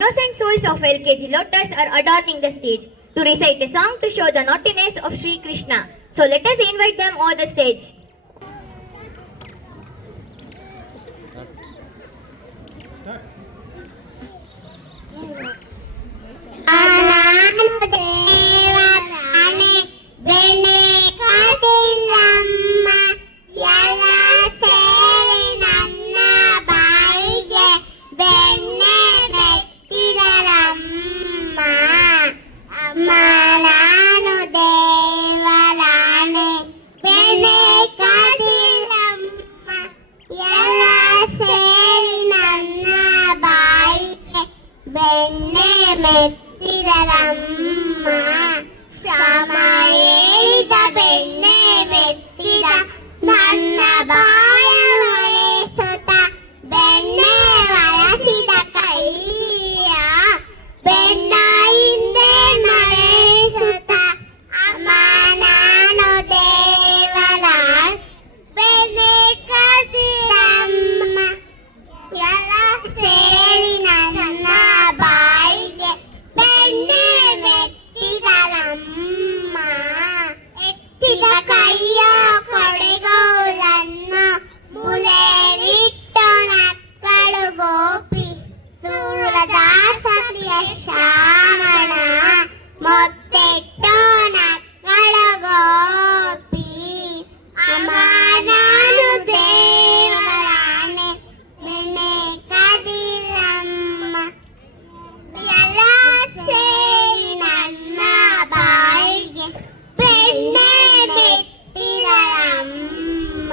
Innocent souls of LKG Lotus are adorning the stage to recite a song to show the naughtiness of Sri Krishna. So let us invite them on the stage. ಮೆತ್ತಿದರಮ್ಮ ಶ್ರಮ ಹೇಳಿದ ಬೆಣ್ಣೆ ಮೆತ್ತಿದ ನನ್ನ ಬಾಯ ಹೊರೆಸುತ್ತ ಬೆಣ್ಣೆ ವರಸಿದ ಕೈಯ ಬೆನ್ನ ಹಿಂದೆ ಮರೆಸುತ್ತ ಅಮ್ಮ ನಾನು ದೇವರ ಬೆಣ್ಣೆ ಕದಿರಮ್ಮ ಎಲ್ಲ ಸೇರಿ ನನ್ನ ಬಾಯಿಗೆ ಬೆಣ್ಣೆ ಮೆತ್ತಿದರಮ್ಮ ಎತ್ತಿದ ಕೈಯ ಕೊಡೆಗೋಲನ್ನು ಮುಲೆಲಿಟ್ಟು ನಕ್ಕಳು ಗೋಪಿ ದೂರದ ಸತಿಯ ಶ್ರಾವಣ ಮೊತ್ತೆಟ್ಟು ನಕ್ಕಳು ಗೋಪಿ ಅಮ್ಮ ನಾನು ದೇವರಾಣೆ ಬೆಣ್ಣೆ ಕದಿರಮ್ಮ ಎಲ್ಲ ಸೇರಿ ನನ್ನ ಬಾಯಿಗೆ ಬೆಣ್ಣೆ ಮೆತ್ತಿದರಮ್ಮ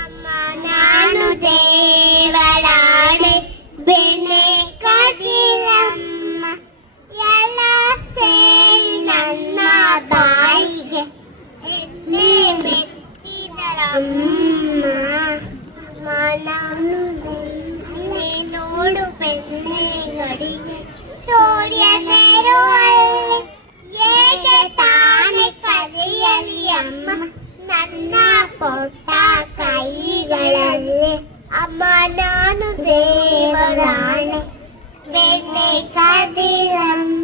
ಅಮ್ಮ ನಾನು ದೇವರಾಣೆ ಬೆಣ್ಣೆ ಕದಿರಮ್ಮ ಎಲ್ಲ ಸೇರಿ ನನ್ನ ಬಾಯಿಗೆ ಬೆಣ್ಣೆ ಮೆತ್ತಿದರಮ್ಮ ಅಮ್ಮ ನಾನು ನೋಡು ಬೆಣ್ಣೆ ಗಡಿಗೆ ಸೂರ್ಯ ಸೇರುವಲ್ಲಿ ಹೇಗೆ ತಾನೆ ಕದಿಯಲಿ ಅಮ್ಮ ನನ್ನ ಪೊಟ್ಟ ಕೈಗಳಲ್ಲಿ ಅಮ್ಮ ನಾನು ದೇವರಾಣೆ ಬೆಣ್ಣೆ ಕದಿರಮ್ಮ